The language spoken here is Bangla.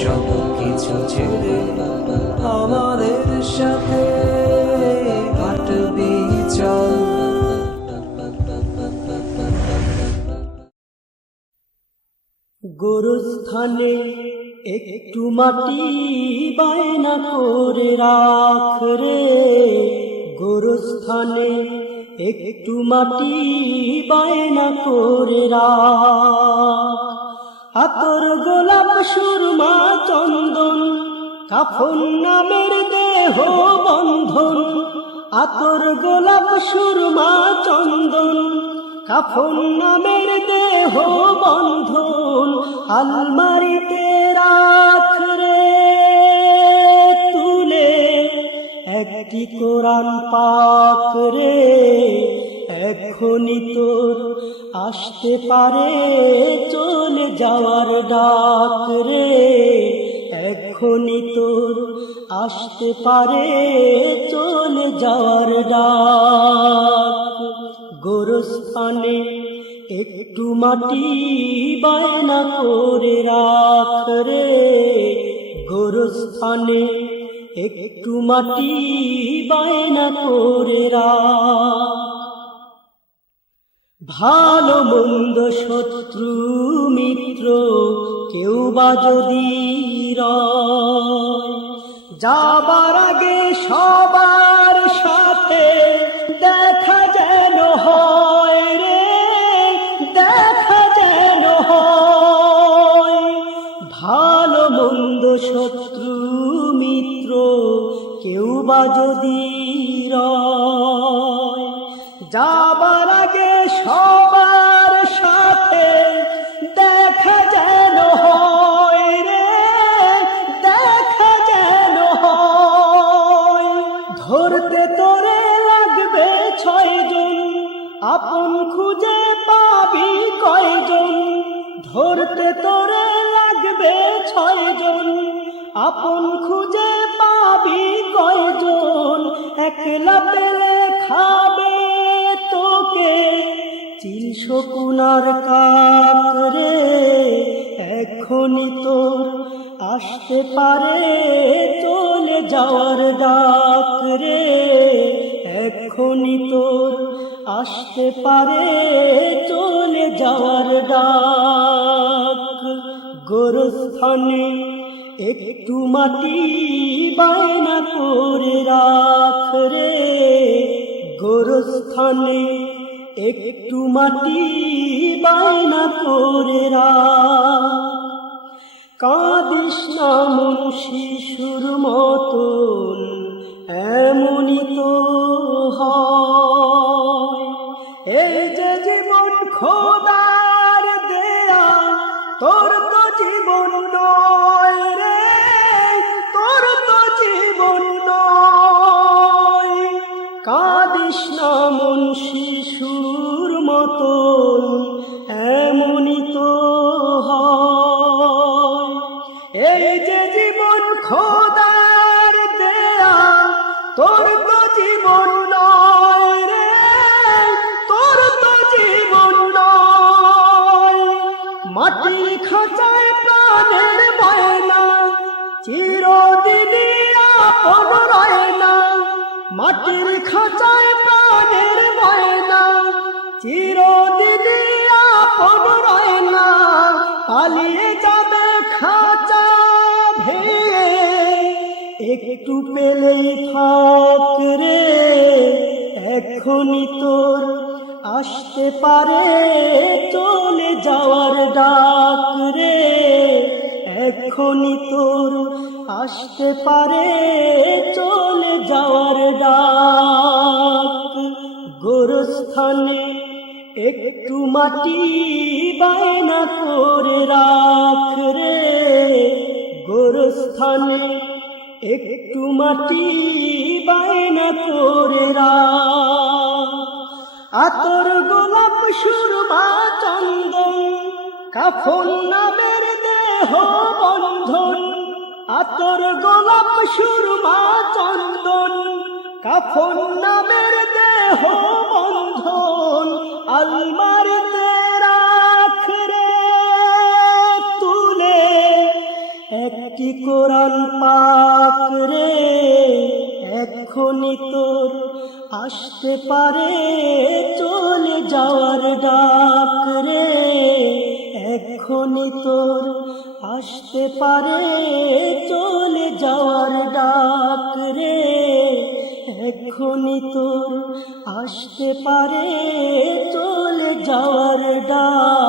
সব কিছু ছেড়ে আমাদের সাথে হাঁটবি চল। গোরস্থানে একটু মাটি বায়না করে রাখ রে, গোরস্থানে একটু মাটি বায়না করে রাখ। আতর গোলাপ সুরমা চন্দন কাফন নামের দেহ বন্ধন, আতর গোলাপ সুরমা চন্দন কাফন নামের দেহ বন্ধন আলমারিতে রাখ রে তুলে একটি কোরআন পাক রে। এখনি তোর আসতে পারে চলে যাওয়ার ডাক রে, এখনি তোর আসতে পারে চলে যাওয়ার ডাক। গোরস্থানে একটু মাটি বায়না করে রাখ রে, গোরস্থানে একটু মাটি বায়না করে রাখ। ভালো মন্দ শত্রু মিত্র কেউ বা যদি রয়, যাবার আগে সবার সাথে দেখা যেন হয় রে, দেখা যেন হয়। ভালো মন্দ শত্রু মিত্র কেউ বা যদি রয়, যাবার আগে সবার সাথে দেখা যেন হয় রে, দেখা যেন হয়। ধরতে তোরে লাগবে 6 জন, আপন খুঁজে পাবি কয়জন। ধরতে তোরে লাগবে 6 জন, আপন খুঁজে পাবি কয়জন। একলা পেলে খাবে তোকে চিল শকুনার কাক রে, এখনি তোর আসতে পারে চলে যাওয়ার ডাক রে, এখনি তোর আসতে পারে চলে যাওয়ার ডাক। গোরস্থানে একটু মাটি বায়না করে রাখ রে, গোরস্থানে একটু মাটি বায়না করে রাখ। কাঁদিস না মন শিশুর মতন এমনই তো হয়। এই যে জীবন খোদার দেয়া তোর তো জীবন নয় রে, তোর তো জীবন নয়। কাঁদিস না মন শিশুর মতন এমনই তো হয়। এই যে জীবন খোদার দেয়া তোর তো জীবন নয় রে, তোর তো জীবন নয়। মাটির খাঁচায় প্রাণের ময়না চিরদিনই আপন রয় না, মাটির খাঁচায় প্রাণের ময়না চিরদিনই আপন রয় না। পালিয়ে যাবে খাঁচা ভেঙে একটু পেলেই ফাঁক রে, এখনি তোর আসতে পারে চলে যাওয়ার ডাক রে, এখনি তোর আসতে পারে চলে যাওয়ার ডাক। গোরস্থানে একটু মাটি বায়না করে রাখ রে, গোরস্থানে একটু মাটি বায়না করে রাখ। আতর গোলাপ সুরমা চন্দন কাফন নামের দেহ বন্ধন, আতর গোলাপ সুরমা চন্দন কাফন নামের দেহ বন্ধন আলমারিতে রাখ রে তুলে একটি কোরআন পাক রে এখনই তোর আসতে পারে চলে যাওয়ার ডাক রে এখনই তোর আসতে পারে চলে যাওয়ার ডাক রে এখনই তোর আসতে পারে চলে যাওয়ার ডাক